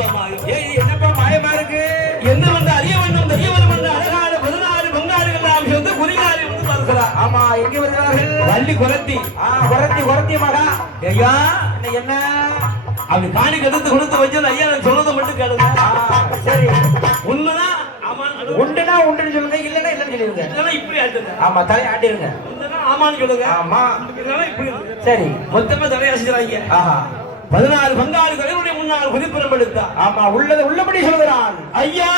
என்னப்பா மாயமா இருக்கு? என்ன வந்து அறிய வேண்டும் தெரிய வேண்டும் என்று அழகான 16 பங்காளிகள் நாம் சேர்ந்து குறிகாரி வந்து பார்க்கிறார். ஆமா, எங்க வருகிறார்கள்? வள்ளி குரத்தி. குரத்தி மகா. ஐயா என்ன அப்படி காணி கெடுத்து கொடுத்து வச்சது ஐயா சொல்றதை மட்டும் கேளுங்க. சரி, உண்மைதான். ஆமா, உண்டுனா உண்டுன்னு சொல்லுங்க, இல்லன்னா இல்லன்னு சொல்லிருங்க. இல்லன்னா இப்படி ஆட்டுங்க. ஆமா, தலை ஆட்டிருங்க. உண்மைதான் ஆமான்னு சொல்லுங்க. ஆமா, இல்லன்னா இப்படி. சரி, மொத்தமா தலையாசிக்கிறாங்க. 16 பங்காளிகளுடைய முன்னால் குறிப்பிடம் எடுத்தார். ஆமா, உள்ளது உள்ளபடி சொல்கிறான். ஐயா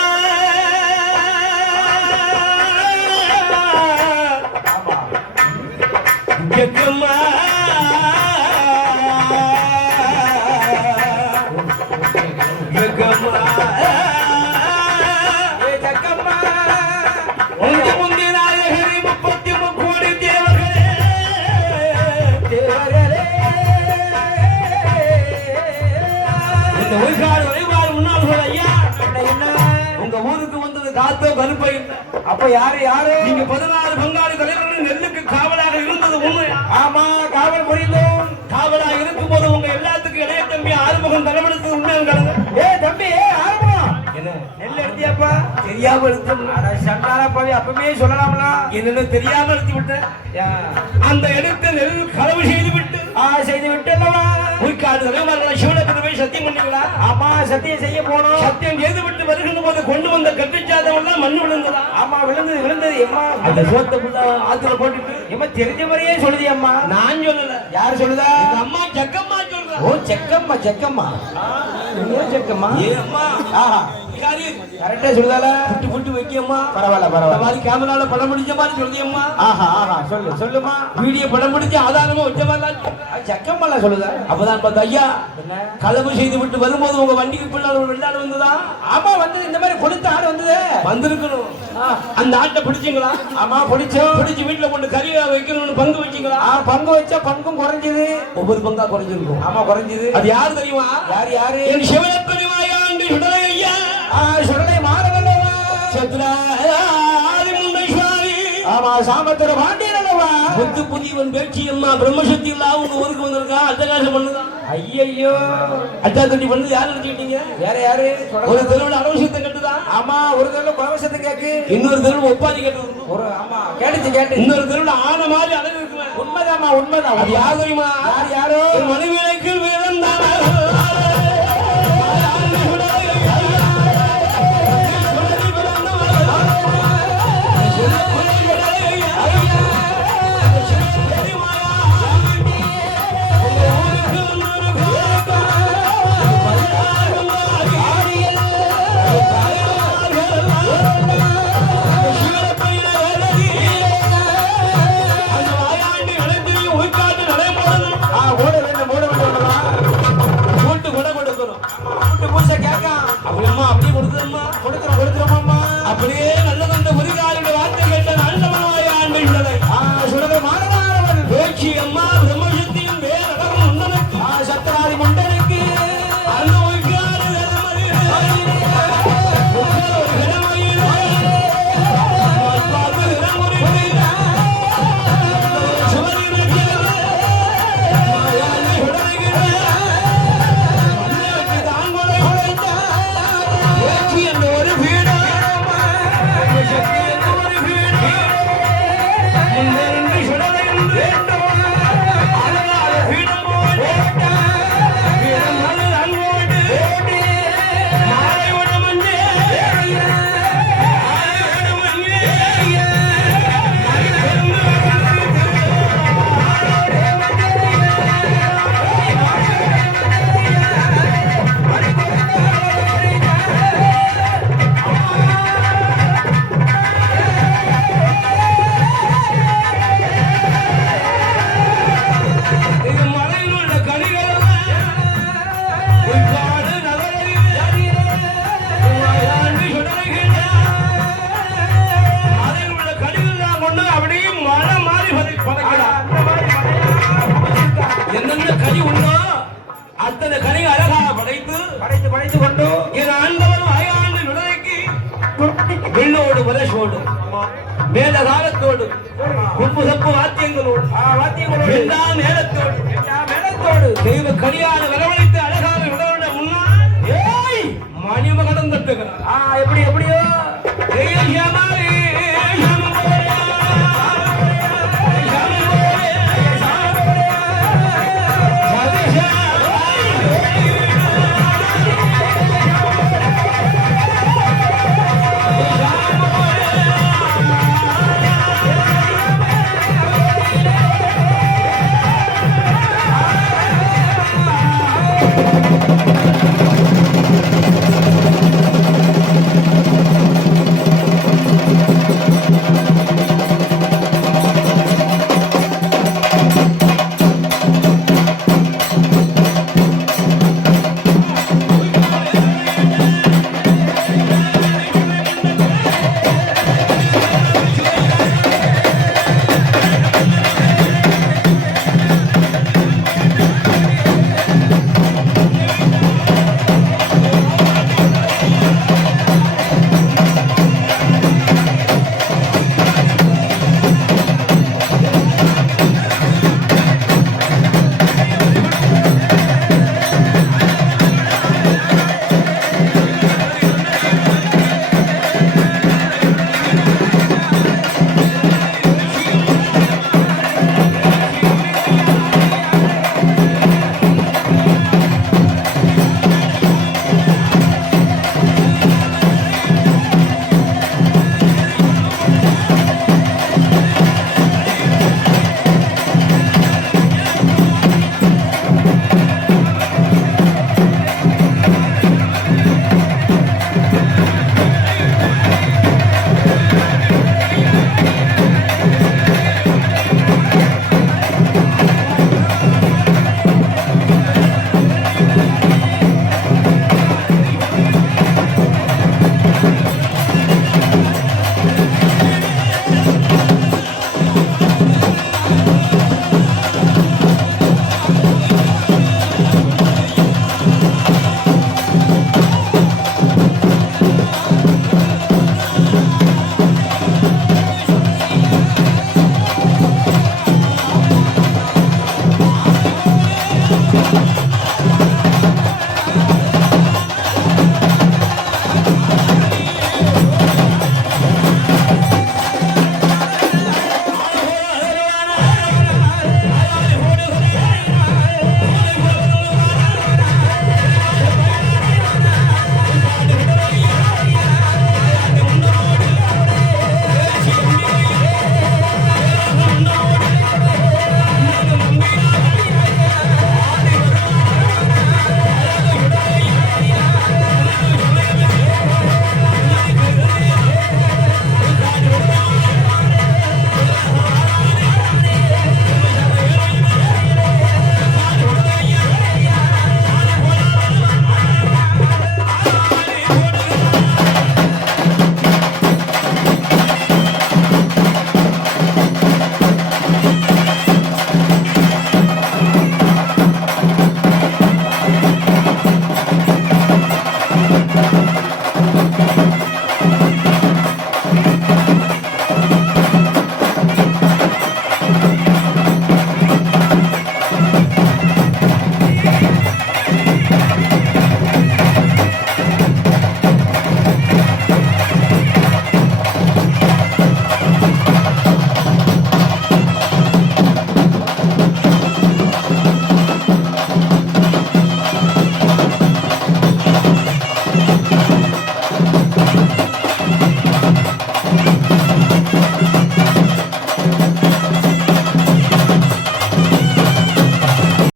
ஜக்கம்மா ஜக்கம்மா முந்தி நாயகரி 33 கோடி தேவர்களே இந்த உயிர்காடு வழிபாடு முன்னால் சொல்ல ஐயா என்ன உங்க ஊருக்கு வந்தது காத்தோ கருப்பை. அப்ப யாரு நீங்க 16 பங்காளி தலைவர்கள் நெல்லுக்கு காவலாக இருந்தது உண்மையா? ஆமா, காவல் புரிந்தோம். காவலாக இருக்கும் போது உங்க எல்லாத்துக்கும் இளைய தம்பி ஆறுமுகம் தலைவனுக்கு உண்மையாக கிடந்து. தம்பி ஆறுமுகம், என்ன நெல் எடுத்தியாப்பா? தெரியாம எடுத்து சண்டாரப்பாவி அப்பவே சொல்லலாம்ல. என்னன்னு தெரியாம எடுத்து விட்டேன். அந்த எடுத்த நெல் களவு செய்து விட்டு அல்லவா உயிர்காடு தலைவர்கள் சிவனுக்கு போய் சத்தியம் பண்ணீங்களா? ஆமா, சத்தியம் செய்ய போனோம். சத்தியம் செய்து விட்டு வருகின்ற போது கொண்டு வந்த கட்டுச்சாதம் எல்லாம் மண்ணு விழுந்ததா? ஆமா, விழுந்தது எம்மா. அந்த சோத்தை ஆத்துல போட்டுட்டு எம்மா தெரிஞ்ச மாதிரியே சொல்லுது அம்மா. நான் சொல்லல. யார் சொல்லுதா? அம்மா ஜக்கம்மா சொல்றா. ஓ, செக்கம்மா செக்கம்மா. செக்கம்மா. ஏ அம்மா. ஆஹா, கரெக்டா சொல்லுதால. புட்டு வைக்கியம்மா. பரவாயில்ல. மாதிரி கேமரால படம் பிடிச்ச மாதிரி சொல்லியம்மா. ஆஹா, சொல்லுமா. வீடியோ படம் பிடிச்சு ஆதாரமா வச்ச மாதிரி செக்கம்மா சொல்லுதா. அப்பதான் பார்த்தா ஐயா களவு செய்து விட்டு வரும்போது உங்க வண்டிக்கு பின்னால் ஒரு வெள்ளாடு வந்ததா? ஆமா, வந்தது. இந்த மாதிரி கொடுத்த ஆடு வந்தது. வந்திருக்கணும். அந்த ஆட்டை பிடிச்சிங்களா? ஆமா, பிடிச்சோம். பிடிச்சு வீட்டுல கொண்டு கறியா வைக்கணும்னு பங்கு வச்சீங்களா? பங்கு வச்சா பங்கும் குறைஞ்சது. ஒவ்வொரு பங்கா குறைஞ்சிருக்கும். ஆமா, குறைஞ்சது. அது யாரு தெரியுமா? யாரு? என் சிவனப்பதி வாயாண்டு சுடலை ஐயா. சுடலை மாறவல்லவா. ஆமா, சாமத்தோட பாண்டியன் அல்லவா. புத்து புதியவன் பேச்சு அம்மா பிரம்மசக்தி இல்ல உங்க ஊருக்கு வந்திருக்கா. அட்டகாசம் பண்ணுதான். ஐயோ, அட்டா தட்டி பண்ணது யாரு நினைச்சுக்கிட்டீங்க? யாரு? ஒரு தெருவில் அனவசியத்தை கட்டுதான். ஆமா, ஒரு தெருவில் குலவசத்தை கேக்கு. இன்னொரு தெருவில் ஒப்பாதி கேட்டு. ஆமா, கேட்டு இன்னொரு தெருவில் ஆன மாதிரி அழகு இருக்குல்ல. உண்மைதான். அது யார் தெரியுமா? யாரோ மணிவிலைக்கு வீரந்தான். அப்படியே நல்லது அந்த முருகாருடைய வார்த்தை கேட்ட நல்லவனாய் ஆண்டு இல்லை. சுடலை மாறனானவன் பேச்சு அம்மா பிரம்மசக்தியும் வேறவரும் உண்டனுக்கு சத்தராதி மண்டனுக்கு அந்த உயிர்காடு என்னென்ன கனி உண்டோ அத்தனை கனி அழகாக படைத்து கொண்டு என் ஆண்டவன் ஆயாண்டு நுழைக்கு வெள்ளோடு மலசோடு மேல காலத்தோடு குப்பு சப்பு வாத்தியங்களோடு இரண்டாம் மேலத்தோடு தெய்வ கனியான வரவழைத்து அழகாக விடவுட முன்னால் கேட்கிறான். எப்படி எப்படி